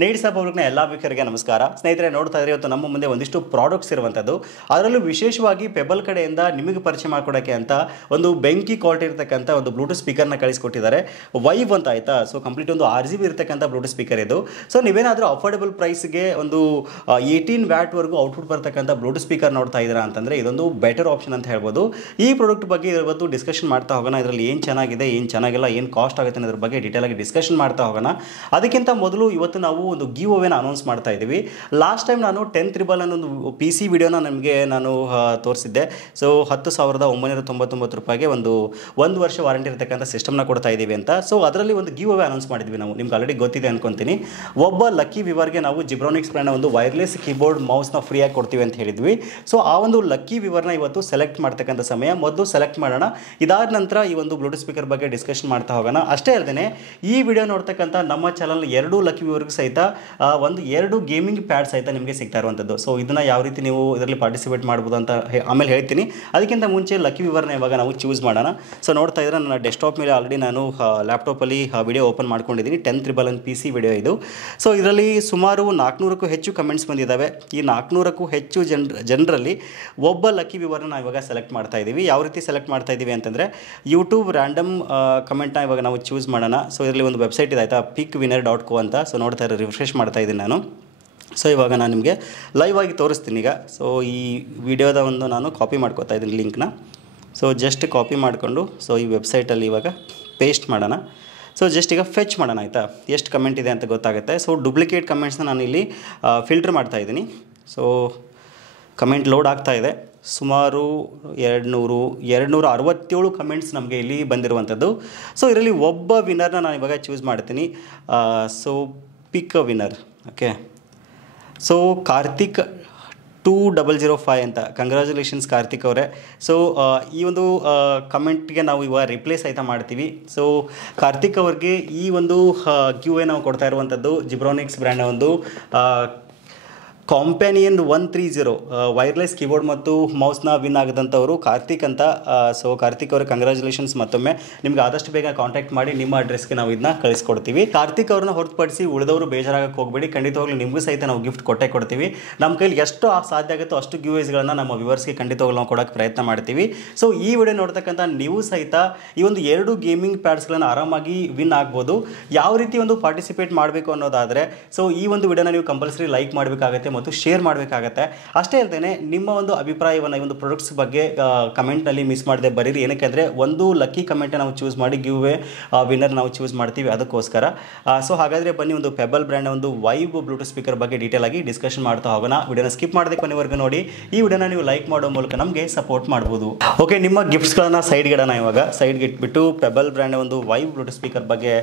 ನೇಡ್ಸ್ ಪಬ್ಲಿಕ್ನ ಎಲ್ಲ ವೀಕ್ಷಕರಿಗೆ ನಮಸ್ಕಾರ. ಸ್ನೇಹಿತರೆ, ನೋಡ್ತಾ ಇದ್ರೆ ಇವತ್ತು ನಮ್ಮ ಮುಂದೆ ಒಂದಿಷ್ಟು ಪ್ರಾಡಕ್ಟ್ಸ್ ಇರುವಂಥದ್ದು, ಅದರಲ್ಲೂ ವಿಶೇಷವಾಗಿ ಪೆಬಲ್ ಕಡೆಯಿಂದ ನಿಮಗೆ ಪರಿಚಯ ಮಾಡ್ಕೊಡೋಕ್ಕೆ ಅಂತ ಒಂದು ಬೆಂಕಿ ಕ್ವಾಲಿಟಿ ಇರತಕ್ಕಂಥ ಒಂದು ಬ್ಲೂಟೂತ್ ಸ್ಪೀಕರ್ನ ಕಳಿಸ್ಕೊಟ್ಟಿದ್ದಾರೆ. ವೈವ್ ಅಂತ ಆಯಿತಾ. ಸೊ ಕಂಪ್ಲೀಟ್ ಒಂದು RGB ಇರತಕ್ಕಂಥ ಬ್ಲೂಟೂತ್ ಸ್ಪೀಕರ್ ಇದು. ಸೊ ನೀವೇನಾದರೂ ಅಫೋರ್ಡೆಬಲ್ ಪ್ರೈಸ್ಗೆ ಒಂದು 18 ವ್ಯಾಟ್ವರೆಗೂ ಔಟ್ಪುಟ್ ಬರ್ತಕ್ಕಂಥ ಬ್ಲೂಟೂತ್ ಸ್ಪೀಕರ್ ನೋಡ್ತಾ ಇದ್ದೀರಾ ಅಂತಂದರೆ ಇದೊಂದು ಬೆಟರ್ ಆಪ್ಷನ್ ಅಂತ ಹೇಳ್ಬೋದು. ಈ ಪ್ರಾಡಕ್ಟ್ ಬಗ್ಗೆ ಇವತ್ತು ಡಿಸ್ಕಷನ್ ಮಾಡ್ತಾ ಹೋಗೋಣ. ಇದರಲ್ಲಿ ಏನು ಚೆನ್ನಾಗಿದೆ, ಏನು ಚೆನ್ನಾಗಿಲ್ಲ, ಏನು ಕಾಸ್ಟ್ ಆಗುತ್ತೆ ಅನ್ನೋದ್ರ ಬಗ್ಗೆ ಡೀಟೇಲ್ ಆಗಿ ಡಿಸ್ಕಷನ್ ಮಾಡ್ತಾ ಹೋಗೋಣ. ಅದಕ್ಕಿಂತ ಮೊದಲು ಇವತ್ತು ನಾವು ಒಂದು ಗಿವ್ ಅವೇನ ಅನೌನ್ಸ್ ಮಾಡ್ತಾ ಇದ್ದೀವಿ. ಲಾಸ್ಟ್ ಟೈಮ್ ನಾನು 10 ಅನ್ನೊಂದು PC ವಿಡಿಯೋನ ನಾನು ತೋರಿಸಿದ್ದೆ. ಸೊ 10,999 ರೂಪಾಯಿಗೆ ಒಂದು ವರ್ಷ ವಾರಂಟಿ ಇರತಕ್ಕಂಥ ಸಿಸ್ಟಮ್ನ ಕೊಡ್ತಾ ಇದ್ದೀವಿ ಅಂತ. ಸೊ ಅದರಲ್ಲಿ ಒಂದು ಗಿವ್ ಅವೇ ಅನೌನ್ಸ್ ಮಾಡಿದ್ವಿ ನಾವು. ನಿಮ್ಗೆ ಆಲ್ರೆಡಿ ಗೊತ್ತಿದೆ ಅನ್ಕೊಂತೀನಿ. ಒಬ್ಬ ಲಕ್ಕಿ ವಿವರ್ಗೆ ನಾವು ಜಿಬ್ರಾನಿಕ್ಸ್ ಬ್ರ್ಯಾಂಡ್ನ ಒಂದು ವೈರ್ಲೆಸ್ ಕೀಬೋರ್ಡ್ ಮೌಸ್ನ ಫ್ರೀಯಾಗಿ ಕೊಡ್ತೀವಿ ಅಂತ ಹೇಳಿದ್ವಿ. ಸೊ ಆ ಒಂದು ಲಕ್ಕಿ ವಿವರ್ನ ಇವತ್ತು ಸೆಲೆಕ್ಟ್ ಮಾಡ್ತಕ್ಕಂಥ ಸಮಯ. ಮೊದಲು ಸೆಲೆಕ್ಟ್ ಮಾಡೋಣ, ಇದಾದ ನಂತರ ಈ ಒಂದು ಬ್ಲೂಟೂತ್ ಸ್ಪೀಕರ್ ಬಗ್ಗೆ ಡಿಸ್ಕಷನ್ ಮಾಡ್ತಾ ಹೋಗೋಣ. ಅಷ್ಟೇ ಅಲ್ಲದೆ ಈ ವಿಡಿಯೋ ನೋಡ್ತಕ್ಕಂಥ ನಮ್ಮ ಚಾನಲ್ 2 ಲಕ್ಕಿ ವಿವರ್ಗೂ ಸಹಿತ 2 ಗೇಮಿಂಗ್ ಪ್ಯಾಡ್ ಸಹಿತ ನಿಮಗೆ ಸಿಗ್ತಾ ಇರುವಂಥದ್ದು. ಸೊ ಇದನ್ನು ಯಾವ ರೀತಿ ನೀವು ಇದರಲ್ಲಿ ಪಾರ್ಟಿಸಿಪೇಟ್ ಮಾಡ್ಬೋದು ಅಂತ ಆಮೇಲೆ ಹೇಳ್ತೀನಿ. ಅದಕ್ಕಿಂತ ಮುಂಚೆ ಲಕ್ಕಿ ವಿವರ್ನ ಇವಾಗ ನಾವು ಚೂಸ್ ಮಾಡೋಣ. ಸೊ ನೋಡ್ತಾ ಇದ್ರೆ ನನ್ನ ಡೆಸ್ಕ್ಟಾಪ್ ಮೇಲೆ ಆಲ್ರೆಡಿ ನಾನು ಲ್ಯಾಪ್ಟಾಪಲ್ಲಿ ವಿಡಿಯೋ ಓಪನ್ ಮಾಡ್ಕೊಂಡಿದ್ದೀನಿ. 10 PC ವಿಡಿಯೋ ಇದು. ಸೊ ಇದರಲ್ಲಿ ಸುಮಾರು 400ಕ್ಕೂ ಹೆಚ್ಚು ಕಮೆಂಟ್ಸ್ ಬಂದಿದ್ದಾವೆ. ಈ 400ಕ್ಕೂ ಹೆಚ್ಚು ಜನರಲ್ಲಿ ಒಬ್ಬ ಲಕ್ಕಿ ವಿವರ್ನ ನಾವು ಇವಾಗ ಸೆಲೆಕ್ಟ್ ಮಾಡ್ತಾ ಇದ್ದೀವಿ. ಯಾವ ರೀತಿ ಸೆಲೆಕ್ಟ್ ಮಾಡ್ತಾ ಇದ್ದೀವಿ ಅಂತಂದರೆ ಯೂಟ್ಯೂಬ್ ರ್ಯಾಂಡಮ್ ಕಮೆಂಟ್ನ ಇವಾಗ ನಾವು ಚೂಸ್ ಮಾಡೋಣ. ಸೊ ಇದರಲ್ಲಿ ಒಂದು ವೆಬ್ಸೈಟ್ ಇದೆ ಆಯಿತಾ, pickWinner.co ಅಂತ. ಸೊ ನೋಡ್ತಾ ಇರೋ ರಿಫ್ರೆಶ್ ಮಾಡ್ತಾ ಇದ್ದೀನಿ ನಾನು. ಸೊ ಇವಾಗ ನಾನು ನಿಮಗೆ ಲೈವ್ ಆಗಿ ತೋರಿಸ್ತೀನಿ ಈಗ. ಸೊ ಈ ವಿಡಿಯೋದ ಒಂದು ನಾನು ಕಾಪಿ ಮಾಡ್ಕೋತಾ ಇದ್ದೀನಿ ಲಿಂಕ್ನ. ಸೊ ಜಸ್ಟ್ ಕಾಪಿ ಮಾಡಿಕೊಂಡು ಸೊ ಈ ವೆಬ್ಸೈಟಲ್ಲಿ ಇವಾಗ ಪೇಸ್ಟ್ ಮಾಡೋಣ. ಸೊ ಜಸ್ಟ್ ಈಗ ಫೆಚ್ ಮಾಡೋಣ ಆಯಿತಾ, ಎಷ್ಟು ಕಮೆಂಟ್ ಇದೆ ಅಂತ ಗೊತ್ತಾಗುತ್ತೆ. ಸೊ ಡೂಪ್ಲಿಕೇಟ್ ಕಮೆಂಟ್ಸ್ನ ನಾನು ಇಲ್ಲಿ ಫಿಲ್ಟರ್ ಮಾಡ್ತಾ ಇದ್ದೀನಿ. ಸೊ ಕಮೆಂಟ್ ಲೋಡ್ ಆಗ್ತಾ ಇದೆ. ಸುಮಾರು 267 ಕಮೆಂಟ್ಸ್ ನಮಗೆ ಇಲ್ಲಿ ಬಂದಿರುವಂಥದ್ದು. ಸೊ ಇದರಲ್ಲಿ ಒಬ್ಬ ವಿನ್ನರ್ನ ನಾನು ಇವಾಗ ಚೂಸ್ ಮಾಡ್ತೀನಿ. So pick a winner. Okay, so Karthik 2005 ಅಂತ. ಕಂಗ್ರ್ಯಾಚುಲೇಷನ್ಸ್ ಕಾರ್ತಿಕ್ ಅವರೇ. ಸೊ ಈ ಒಂದು ಕಮೆಂಟ್ಗೆ ನಾವು ಇವಾಗ ರಿಪ್ಲೇಸ್ ಆಯ್ತಾ ಮಾಡ್ತೀವಿ. ಸೊ ಕಾರ್ತಿಕ್ ಅವ್ರಿಗೆ ಈ ಒಂದು ಕ್ಯೂವೇ ನಾವು ಕೊಡ್ತಾ ಇರುವಂಥದ್ದು ಜಿಬ್ರಾನಿಕ್ಸ್ ಬ್ರ್ಯಾಂಡ್ನ ಒಂದು ಕಾಂಪ್ಯಾನಿಯನ್ 130 ವೈರ್ಲೆಸ್ ಕೀಬೋರ್ಡ್ ಮತ್ತು ಮೌಸ್ನ ವಿನ್ ಆಗದಂಥವರು ಕಾರ್ತಿಕ್ ಅಂತ. ಸೊ ಕಾರ್ತಿಕ್ ಅವರ ಕಂಗ್ರ್ಯಾಚುಲೇಷನ್ಸ್ ಮತ್ತೊಮ್ಮೆ. ನಿಮ್ಗೆ ಆದಷ್ಟು ಬೇಗ ಕಾಂಟ್ಯಾಕ್ಟ್ ಮಾಡಿ ನಿಮ್ಮ ಅಡ್ರೆಸ್ಗೆ ನಾವು ಇದನ್ನ ಕಳಿಸ್ಕೊಡ್ತೀವಿ. ಕಾರ್ತಿಕ್ ಅವ್ರನ್ನ ಹೊರತುಪಡಿಸಿ ಉಳಿದವರು ಬೇಜಾರಾಗಕ್ಕೆ ಹೋಗಬೇಡಿ. ಖಂಡಿತವಾಗ್ಲೂ ನಿಮಗೂ ಸಹಿತ ನಾವು ಗಿಫ್ಟ್ ಕೊಡ್ತೀವಿ. ನಮ್ಮ ಕೈಲಿ ಎಷ್ಟು ಸಾಧ್ಯ ಆಗುತ್ತೋ ಅಷ್ಟು ಗಿವ್ವೇಸ್ಗಳನ್ನು ನಮ್ಮ ವ್ಯೂವರ್ಸ್ಗೆ ಖಂಡಿತವಾಗ್ಲೂ ನಾವು ಕೊಡೋಕ್ಕೆ ಪ್ರಯತ್ನ ಮಾಡ್ತೀವಿ. ಸೊ ಈ ವಿಡಿಯೋ ನೋಡ್ತಕ್ಕಂಥ ನೀವು ಸಹಿತ ಈ ಒಂದು 2 ಗೇಮಿಂಗ್ ಪ್ಯಾಡ್ಸ್ಗಳನ್ನು ಆರಾಮಾಗಿ ವಿನ್ ಆಗ್ಬೋದು. ಯಾವ ರೀತಿ ಒಂದು ಪಾರ್ಟಿಸಿಪೇಟ್ ಮಾಡಬೇಕು ಅನ್ನೋದಾದರೆ ಸೊ ಈ ಒಂದು ವಿಡಿಯೋನ ನೀವು ಕಂಪಲ್ಸರಿ ಲೈಕ್ ಮಾಡಬೇಕಾಗತ್ತೆ ಮತ್ತು ಶೇರ್ ಮಾಡಬೇಕಾಗತ್ತೆ. ಅಷ್ಟೇ ಅಲ್ಲದೆ ನಿಮ್ಮ ಒಂದು ಅಭಿಪ್ರಾಯವನ್ನು ಈ ಒಂದು ಪ್ರಾಡಕ್ಟ್ಸ್ ಬಗ್ಗೆ ಕಮೆಂಟ್ನಲ್ಲಿ ಮಿಸ್ ಮಾಡದೆ ಬರೀರಿ. ಏನಕ್ಕೆ ಅಂದರೆ ಒಂದು ಲಕ್ಕಿ ಕಮೆಂಟ್ ನಾವು ಚೂಸ್ ಮಾಡಿ ಗಿವ್ ಅವೇ ವಿನ್ನರ್ ನಾವು ಚೂಸ್ ಮಾಡ್ತೀವಿ, ಅದಕ್ಕೋಸ್ಕರ. ಸೊ ಹಾಗಾದರೆ ಬನ್ನಿ ಒಂದು ಪೆಬಲ್ ಬ್ರ್ಯಾಂಡ್ನ ಒಂದು ವೈವ್ ಬ್ಲೂಟೂತ್ ಸ್ಪೀಕರ್ ಬಗ್ಗೆ ಡೀಟೇಲ್ ಆಗಿ ಡಿಸ್ಕಷನ್ ಮಾಡ್ತಾ ಹೋಗೋಣ. ವಿಡಿಯೋನ ಸ್ಕಿಪ್ ಮಾಡದೆ ಕೊನೆವರೆಗೂ ನೋಡಿ. ಈ ವಿಡಿಯೋನ ನೀವು ಲೈಕ್ ಮಾಡೋ ಮೂಲಕ ನಮಗೆ ಸಪೋರ್ಟ್ ಮಾಡ್ಬೋದು. ಓಕೆ, ನಿಮ್ಮ ಗಿಫ್ಟ್ಸ್ಗಳನ್ನು ಸೈಡ್ಗೆ ಇಡೋಣ. ಇವಾಗ ಸೈಡ್ಗೆ ಇಟ್ಬಿಟ್ಟು ಪೆಬಲ್ ಬ್ರ್ಯಾಂಡ್ ಒಂದು ವೈವ್ ಬ್ಲೂಟೂತ್ ಸ್ಪೀಕರ್ ಬಗ್ಗೆ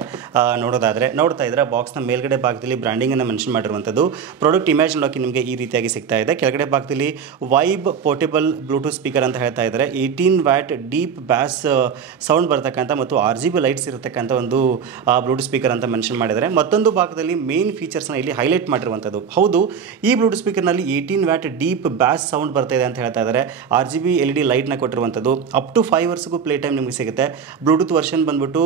ನೋಡೋದಾದರೆ ನೋಡ್ತಾ ಇದ್ರೆ ಬಾಕ್ಸ್ನ ಮೇಲ್ಗಡೆ ಭಾಗದಲ್ಲಿ ಬ್ರ್ಯಾಂಡಿಂಗನ್ನು ಮೆನ್ಷನ್ ಮಾಡಿರುವಂಥದ್ದು. ಪ್ರಾಡಕ್ಟ್ ಇಮೇಜ್ ನೋಡೋಕ್ಕೆ ನಿಮಗೆ ಈ ರೀತಿಯಾಗಿ ಸಿಗ್ತಾ ಇದೆ. ಕೆಳಗಡೆ ಭಾಗದಲ್ಲಿ ವೈಬ್ ಪೋರ್ಟೇಬಲ್ ಬ್ಲೂಟೂತ್ ಸ್ಪೀಕರ್ ಅಂತ ಹೇಳ್ತಾ ಇದ್ದಾರೆ. 18 ವ್ಯಾಟ್ ಡೀಪ್ ಬ್ಯಾಸ್ ಸೌಂಡ್ ಬರ್ತಕ್ಕಂಥ ಮತ್ತು RGB ಲೈಟ್ಸ್ ಇರತಕ್ಕಂಥ ಒಂದು ಬ್ಲೂಟೂತ್ ಸ್ಪೀಕರ್ ಅಂತ ಮೆನ್ಷನ್ ಮಾಡಿದ್ದಾರೆ. ಮತ್ತೊಂದು ಭಾಗದಲ್ಲಿ ಮೇನ್ ಫೀಚರ್ಸ್ನ ಇಲ್ಲಿ ಹೈಲೈಟ್ ಮಾಡಿರುವಂಥದ್ದು. ಹೌದು, ಈ ಬ್ಲೂಟೂತ್ ಸ್ಪೀಕರ್ನಲ್ಲಿ 18 ವ್ಯಾಟ್ ಡೀಪ್ ಬ್ಯಾಸ್ ಸೌಂಡ್ ಬರ್ತಾ ಇದೆ ಅಂತ ಹೇಳ್ತಾ ಇದ್ದಾರೆ. RGB LED ಲೈಟ್ನ ಕೊಟ್ಟಿರುವಂಥದ್ದು. ಅಪ್ ಟು 5 ವರ್ಷಗೂ ಪ್ಲೇ ಟೈಮ್ ನಿಮಗೆ ಸಿಗುತ್ತೆ. ಬ್ಲೂಟೂತ್ ವರ್ಷನ್ ಬಂದ್ಬಿಟ್ಟು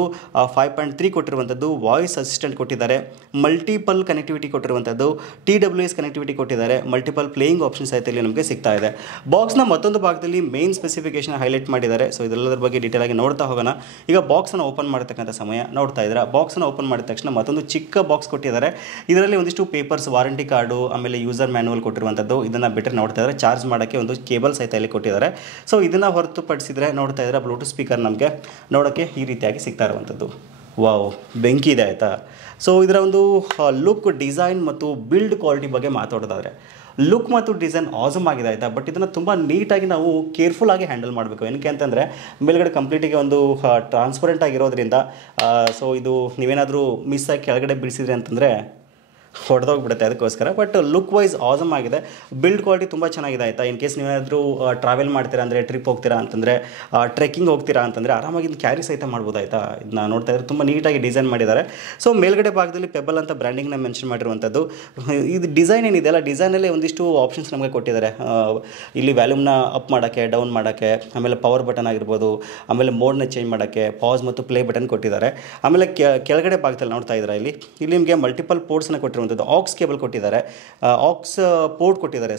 5.3 ಕೊಟ್ಟಿರುವಂಥದ್ದು. ವಾಯ್ಸ್ ಅಸಿಸ್ಟೆಂಟ್ ಕೊಟ್ಟಿದ್ದಾರೆ. ಮಲ್ಟಿಪಲ್ ಕನೆಕ್ಟಿವಿಟಿ ಕೊಟ್ಟಿರುವಂಥದ್ದು. TWS ಕನೆಕ್ಟಿವಿಟಿ ಕೊಟ್ಟಿದ್ದಾರೆ. ಮಲ್ಟಿಪಲ್ ಪ್ಲೇಯಿಂಗ್ ಆಪ್ಷನ್ಸ್ ಆಯ್ತು ಇಲ್ಲಿ ನಮಗೆ ಸಿಗ್ತಾ ಇದೆ. ಬಾಕ್ಸ್ನ ಮತ್ತೊಂದು ಭಾಗದಲ್ಲಿ ಮೇನ್ ಸ್ಪೆಸಿಫಿಕೇಶನ್ ಹೈಲೈಟ್ ಮಾಡಿದ್ದಾರೆ. ಸೊ ಇದೆಲ್ಲದರ ಬಗ್ಗೆ ಡೀಟೇಲ್ ಆಗಿ ನೋಡ್ತಾ ಹೋಗೋಣ. ಈಗ ಬಾಕ್ಸನ್ನು ಓಪನ್ ಮಾಡತಕ್ಕಂಥ ಸಮಯ. ನೋಡ್ತಾ ಇದ್ದಾರೆ ಬಾಕ್ಸನ್ನು ಓಪನ್ ಮಾಡಿದ ತಕ್ಷಣ ಮತ್ತೊಂದು ಚಿಕ್ಕ ಬಾಕ್ಸ್ ಕೊಟ್ಟಿದ್ದಾರೆ. ಇದರಲ್ಲಿ ಒಂದಿಷ್ಟು ಪೇಪರ್ಸ್, ವಾರಂಟಿ ಕಾರ್ಡು, ಆಮೇಲೆ ಯೂಸರ್ ಮ್ಯಾನ್ಯುವಲ್ ಕೊಟ್ಟಿರುವಂಥದ್ದು. ಇದನ್ನು ಬಿಟ್ಟರೆ ನೋಡ್ತಾ ಇದ್ದಾರೆ ಚಾರ್ಜ್ ಮಾಡೋಕ್ಕೆ ಒಂದು ಕೇಬಲ್ ಸಹಿತ ಇಲ್ಲಿ ಕೊಟ್ಟಿದ್ದಾರೆ. ಸೊ ಇದನ್ನು ಹೊರತುಪಡಿಸಿದರೆ ನೋಡ್ತಾ ಇದ್ದಾರೆ ಬ್ಲೂಟೂತ್ ಸ್ಪೀಕರ್ ನಮಗೆ ನೋಡೋಕ್ಕೆ ಈ ರೀತಿಯಾಗಿ ಸಿಗ್ತಾ ಇರುವಂಥದ್ದು. ವಾವ್, ಬೆಂಕಿ ಇದೆ ಆಯಿತಾ. ಸೊ ಇದರ ಒಂದು ಲುಕ್, ಡಿಸೈನ್ ಮತ್ತು ಬಿಲ್ಡ್ ಕ್ವಾಲಿಟಿ ಬಗ್ಗೆ ಮಾತಾಡೋದಾದರೆ ಲುಕ್ ಮತ್ತು ಡಿಸೈನ್ ಆಸಮ್ ಆಗಿದೆ ಆಯಿತಾ. ಬಟ್ ಇದನ್ನು ತುಂಬ ನೀಟಾಗಿ ನಾವು ಕೇರ್ಫುಲ್ ಆಗಿ ಹ್ಯಾಂಡಲ್ ಮಾಡಬೇಕು. ಏನಕ್ಕೆ ಅಂತಂದರೆ ಮೇಲ್ಗಡೆ ಕಂಪ್ಲೀಟಿಗೆ ಒಂದು ಟ್ರಾನ್ಸ್ಪರೆಂಟ್ ಆಗಿರೋದ್ರಿಂದ ಸೊ ಇದು ನೀವೇನಾದರೂ ಮಿಸ್ ಆಗಿ ಕೆಳಗಡೆ ಬಿಡಿಸಿದ್ರಿ ಅಂತಂದರೆ ಹೊಡೆದೋಗ್ಬಿಡುತ್ತೆ, ಅದಕ್ಕೋಸ್ಕರ. ಬಟ್ ಲುಕ್ ವೈಸ್ ಆಸಮ್ ಆಗಿದೆ. ಬಿಲ್ಡ್ ಕ್ವಾಲಿಟಿ ತುಂಬ ಚೆನ್ನಾಗಿದೆ ಆಯಿತಾ. ಇನ್ ಕೇಸ್ ನೀವೇನಾದರೂ ಟ್ರಾವೆಲ್ ಮಾಡ್ತೀರಾ ಅಂದರೆ, ಟ್ರಿಪ್ ಹೋಗ್ತೀರಾ ಅಂತಂದರೆ, ಟ್ರೆಕ್ಕಿಂಗ್ ಹೋಗ್ತೀರಾ ಅಂತಂದರೆ ಆರಾಮಾಗಿ ಇದನ್ನು ಕ್ಯಾರಿ ಸಹಿತ ಮಾಡ್ಬೋದು ಆಯಿತಾ. ಇದನ್ನ ನೋಡ್ತಾ ಇದ್ರೆ ತುಂಬ ನೀಟಾಗಿ ಡಿಸೈನ್ ಮಾಡಿದ್ದಾರೆ. ಸೊ ಮೇಲ್ಗಡೆ ಭಾಗದಲ್ಲಿ ಪೆಬಲ್ ಅಂತ ಬ್ರ್ಯಾಂಡಿಂಗ್ನ ಮೆನ್ಷನ್ ಮಾಡಿರುವಂಥದ್ದು. ಇದು ಡಿಸೈನ್ ಏನಿದೆ ಅಲ್ಲ, ಡಿಸೈನಲ್ಲೇ ಒಂದಿಷ್ಟು ಆಪ್ಷನ್ಸ್ ನಮಗೆ ಕೊಟ್ಟಿದ್ದಾರೆ. ಇಲ್ಲಿ ವ್ಯಾಲ್ಯೂಮ್ನ ಅಪ್ ಮಾಡೋಕ್ಕೆ, ಡೌನ್ ಮಾಡೋಕ್ಕೆ, ಆಮೇಲೆ ಪವರ್ ಬಟನ್ ಆಗಿರ್ಬೋದು, ಆಮೇಲೆ ಮೋಡ್ನ ಚೇಂಜ್ ಮಾಡೋಕ್ಕೆ ಪಾಸ್ ಮತ್ತು ಪ್ಲೇ ಬಟನ್ ಕೊಟ್ಟಿದ್ದಾರೆ. ಆಮೇಲೆ ಕೆಳಗಡೆ ಭಾಗದಲ್ಲಿ ನೋಡ್ತಾ ಇದ್ದಾರೆ ಇಲ್ಲಿ ನಿಮಗೆ ಮಲ್ಟಿಪಲ್ ಪೋರ್ಟ್ಸ್ನ ಕೊಟ್ಟಿರುವಂಥದ್ದು. ಕೊಟ್ಟಿರುವಂಥದ್ದು, ಆಕ್ಸ್ ಕೇಬಲ್ ಕೊಟ್ಟಿದ್ದಾರೆ, ಆಕ್ಸ್ ಪೋರ್ಟ್ ಕೊಟ್ಟಿದ್ದಾರೆ,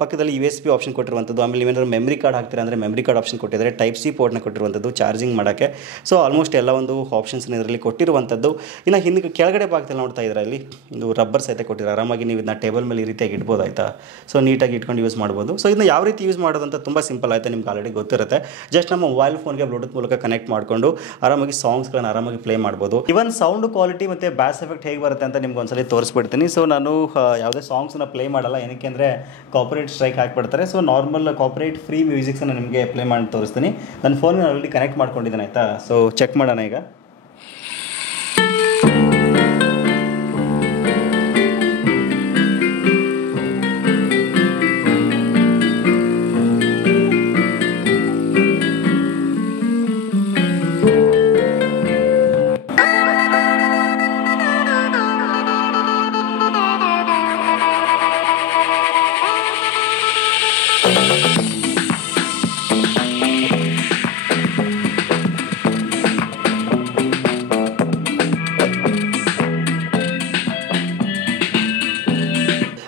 ಪಕ್ಕದಲ್ಲಿ USB ಆಪ್ಷನ್ ಕೊಟ್ಟಿರುವಂಥದ್ದು. ಆಮೇಲೆ ನೀವೇನಾದ್ರು ಮೆಮರಿ ಕಾರ್ಡ್ ಹಾಕ್ತೀರಾ ಅಂದರೆ ಮೆಮರಿ ಕಾರ್ಡ್ ಆಪ್ಷನ್ ಕೊಟ್ಟಿದ್ದಾರೆ, ಟೈಪ್ ಸಿ ಪೋರ್ಟ್ನ ಕೊಟ್ಟಿರುವಂಥದ್ದು ಚಾರ್ಜಿಂಗ್ ಮಾಡೋಕ್ಕೆ. ಸೊ ಆಲ್ಮೋಸ್ಟ್ ಎಲ್ಲ ಒಂದು ಆಪ್ಷನ್ಸ್ನ ಇದರಲ್ಲಿ ಕೊಟ್ಟಿರುವಂಥದ್ದು. ಇನ್ನು ಹಿಂದೆ ಕೆಳಗಡೆ ಭಾಗದಲ್ಲಿ ನೋಡ್ತಾ ಇದ್ರೆ ಅಲ್ಲಿ ಇದು ರಬ್ಬರ್ ಸಹಿತ ಕೊಟ್ಟಿದ್ದಾರೆ, ಆರಾಮಾಗಿ ನೀವು ಇದನ್ನ ಟೇಬಲ್ ಮೇಲೆ ಈ ರೀತಿಯಾಗಿ ಇಡ್ಬೋದು ಆಯಿತಾ. ಸೊ ನೀಟಾಗಿ ಇಟ್ಕೊಂಡು ಯೂಸ್ ಮಾಡ್ಬೋದು. ಸೊ ಇದನ್ನ ಯಾವ ರೀತಿ ಯೂಸ್ ಮಾಡೋದು ಅಂತ ತುಂಬ ಸಿಂಪಲ್ ಆಯಿತಾ, ನಿಮ್ಗೆ ಆಲ್ರೆಡಿ ಗೊತ್ತಿರುತ್ತೆ. ಜಸ್ಟ್ ನಮ್ಮ ಮೊಬೈಲ್ ಫೋನ್ಗೆ ಬ್ಲೂಟೂತ್ ಮೂಲಕ ಕನೆಕ್ಟ್ ಮಾಡಿಕೊಂಡು ಆರಾಮಾಗಿ ಸಾಂಗ್ಸ್ಗಳನ್ನು ಆರಾಮಾಗಿ ಪ್ಲೇ ಮಾಡ್ಬೋದು. ಇವನ್ ಸೌಂಡ್ ಕ್ವಾಲಿಟಿ ಮತ್ತು ಬ್ಯಾಸ್ ಎಫೆಕ್ಟ್ ಹೇಗೆ ಬರುತ್ತೆ ಅಂತ ನಿಮ್ಗೆ ಒಂದ್ಸಲಿ ತೋರಿಸ್ಬಿಡ್ತೀನಿ. ಸೊ ನಾನು ಯಾವುದೇ ಸಾಂಗ್ಸ್ನ ಪ್ಲೇ ಮಾಡಲ್ಲ, ಏನಕ್ಕೆ ಅಂದರೆ cooperate strike ಹಾಕಿಬಿಡ್ತಾರೆ. So normal cooperate free ಮ್ಯೂಸಿಕ್ಸನ್ನು ನಿಮಗೆ ಪ್ಲೇ ಮಾಡಿ ತೋರಿಸ್ತೀನಿ. ನನ್ನ ಫೋನ್ಗೆ ಆಲ್ರೆಡಿ ಕನೆಕ್ಟ್ ಮಾಡ್ಕೊಂಡಿದ್ದೇನೆ ಆಯಿತಾ. ಸೊ ಚೆಕ್ ಮಾಡೋಣ ಈಗ.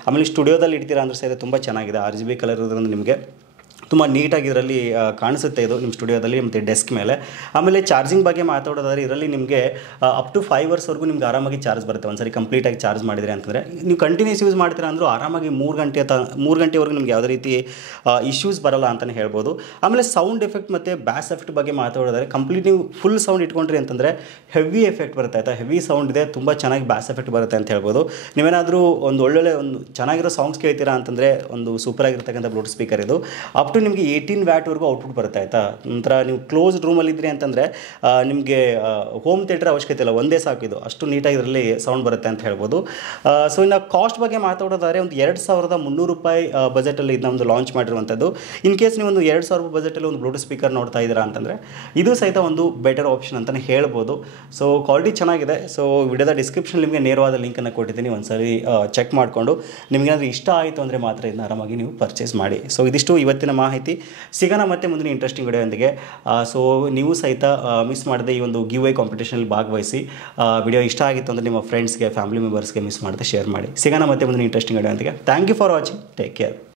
ಆಮೇಲೆ ಸ್ಟುಡಿಯೋದಲ್ಲಿ ಇಡ್ತೀರಾ ಅಂದರೆ ಸಹ ತುಂಬ ಚೆನ್ನಾಗಿದೆ. RGB ಕಲರ್ ಇರೋದ್ರಿಂದ ನಿಮಗೆ ತುಂಬ ನೀಟಾಗಿ ಇದರಲ್ಲಿ ಕಾಣಿಸುತ್ತೆ ಇದು ನಿಮ್ಮ ಸ್ಟುಡಿಯೋದಲ್ಲಿ ಮತ್ತು ಡೆಸ್ಕ್ ಮೇಲೆ. ಆಮೇಲೆ ಚಾರ್ಜಿಂಗ್ ಬಗ್ಗೆ ಮಾತಾಡೋದಾದ್ರೆ ಇದರಲ್ಲಿ ನಿಮಗೆ ಅಪ್ ಟು 5 hours ನಿಮ್ಗೆ ಆರಾಮಾಗಿ ಚಾರ್ಜ್ ಬರುತ್ತೆ. ಒಂದ್ಸರಿ ಕಂಪ್ಲೀಟಾಗಿ ಚಾರ್ಜ್ ಮಾಡಿದರೆ ಅಂತಂದರೆ ನೀವು ಕಂಟಿನ್ಯೂಸ್ ಯೂಸ್ ಮಾಡ್ತೀರಾ ಅಂದರೂ ಆರಾಮಾಗಿ 3 ಗಂಟೆವರೆಗೂ ನಿಮ್ಗೆ ಯಾವುದೇ ರೀತಿ ಇಶ್ಯೂಸ್ ಬರೋಲ್ಲ ಅಂತಲೇ ಹೇಳ್ಬೋದು. ಆಮೇಲೆ ಸೌಂಡ್ ಎಫೆಕ್ಟ್ ಮತ್ತು ಬ್ಯಾಸ್ ಎಫೆಕ್ಟ್ ಬಗ್ಗೆ ಮಾತಾಡೋದಾದ್ರೆ ಕಂಪ್ಲೀಟ್ ನೀವು ಫುಲ್ ಸೌಂಡ್ ಇಟ್ಕೊಂಡ್ರಿ ಅಂತಂದರೆ ಹೆವಿ ಎಫೆಕ್ಟ್ ಬರುತ್ತೆ ಆಯಿತಾ. ಹೆವಿ ಸೌಂಡ್ ಇದೆ, ತುಂಬ ಚೆನ್ನಾಗಿ ಬ್ಯಾಸ್ ಎಫೆಕ್ಟ್ ಬರುತ್ತೆ ಅಂತ ಹೇಳ್ಬೋದು. ನೀವೇನಾದರೂ ಒಳ್ಳೊಳ್ಳೆ ಚೆನ್ನಾಗಿರೋ ಸಾಂಗ್ಸ್ ಕೇಳ್ತೀರಾ ಅಂತಂದರೆ ಒಂದು ಸೂಪರಾಗಿರ್ತಕ್ಕಂಥ ಬ್ಲೂಟೂತ್ ಸ್ಪೀಕರ್ ಇದು. ಅಪ್ ಟು ನಿಮಗೆ 18 ವ್ಯಾಟ್ವರೆಗೂ ಔಟ್ಪುಟ್ ಬರುತ್ತೆ ಆಯಿತಾ. ನಂತರ ನೀವು ಕ್ಲೋಸ್ಡ್ ರೂಮಲ್ಲಿದ್ರಿ ಅಂತಂದರೆ ನಿಮಗೆ ಹೋಮ್ ಥಿಯೇಟರ್ ಅವಶ್ಯಕತೆ ಇಲ್ಲ, ಒಂದೇ ಸಾಕು ಇದು, ಅಷ್ಟು ನೀಟಾಗಿ ಇದರಲ್ಲಿ ಸೌಂಡ್ ಬರುತ್ತೆ ಅಂತ ಹೇಳ್ಬೋದು. ಸೊ ಇನ್ನು ಕಾಸ್ಟ್ ಬಗ್ಗೆ ಮಾತಾಡೋದಾದರೆ ಒಂದು 2300 ರೂಪಾಯಿ ಬಜೆಟಲ್ಲಿ ಇದನ್ನ ಒಂದು ಲಾಂಚ್ ಮಾಡಿರುವಂಥದ್ದು. ಇನ್ ಕೇಸ್ ನೀವು ಒಂದು 2000 ರೂಪಾಯಿ ಬಜೆಟಲ್ಲಿ ಒಂದು ಬ್ಲೂಟೂತ್ ಸ್ಪೀಕರ್ ನೋಡ್ತಾ ಇದ್ದೀರಾ ಅಂತಂದರೆ ಇದು ಸಹಿತ ಒಂದು ಬೆಟರ್ ಆಪ್ಷನ್ ಅಂತಲೇ ಹೇಳ್ಬೋದು. ಸೊ ಕ್ವಾಲಿಟಿ ಚೆನ್ನಾಗಿದೆ. ಸೊ ವಿಡಿಯೋದ ಡಿಸ್ಕ್ರಿಪ್ಷನ್ ನಿಮಗೆ ನೇರವಾದ ಲಿಂಕನ್ನು ಕೊಟ್ಟಿದ್ದೀನಿ, ಒಂದ್ಸರಿ ಚೆಕ್ ಮಾಡಿಕೊಂಡು ನಿಮಗೇನಾದರೂ ಇಷ್ಟ ಆಯಿತು ಅಂದರೆ ಮಾತ್ರ ಇದನ್ನ ಆರಾಮಾಗಿ ನೀವು ಪರ್ಚೇಸ್ ಮಾಡಿ. ಸೊ ಇದಿಷ್ಟು ಇವತ್ತಿನ ಮಾಹಿತಿ. ಸಿಗೋಣ ಮತ್ತೆ ಮುಂದಿನ ಇಂಟ್ರೆಸ್ಟಿಂಗ್ ವಿಡಿಯೋದೊಂದಿಗೆ. ಸೊ ನೀವು ಸಹಿತ ಮಿಸ್ ಮಾಡದೆ ಈ ಒಂದು ಗಿವ್ ಅವೇ ಕಾಂಪಿಟೇಷನಲ್ಲಿ ಭಾಗವಹಿಸಿ. ವಿಡಿಯೋ ಇಷ್ಟ ಆಗಿತ್ತು ಅಂದರೆ ನಿಮ್ಮ ಫ್ರೆಂಡ್ಸ್ಗೆ, ಫ್ಯಾಮಿಲಿ ಮೆಂಬರ್ಸ್ಗೆ ಮಿಸ್ ಮಾಡದೆ ಶೇರ್ ಮಾಡಿ. ಸಿಗೋಣ ಮತ್ತೆ ಮುಂದಿನ ಇಂಟ್ರೆಸ್ಟಿಂಗ್ ವಿಡಿಯೋದೊಂದಿಗೆ. Thank you for watching. Take care.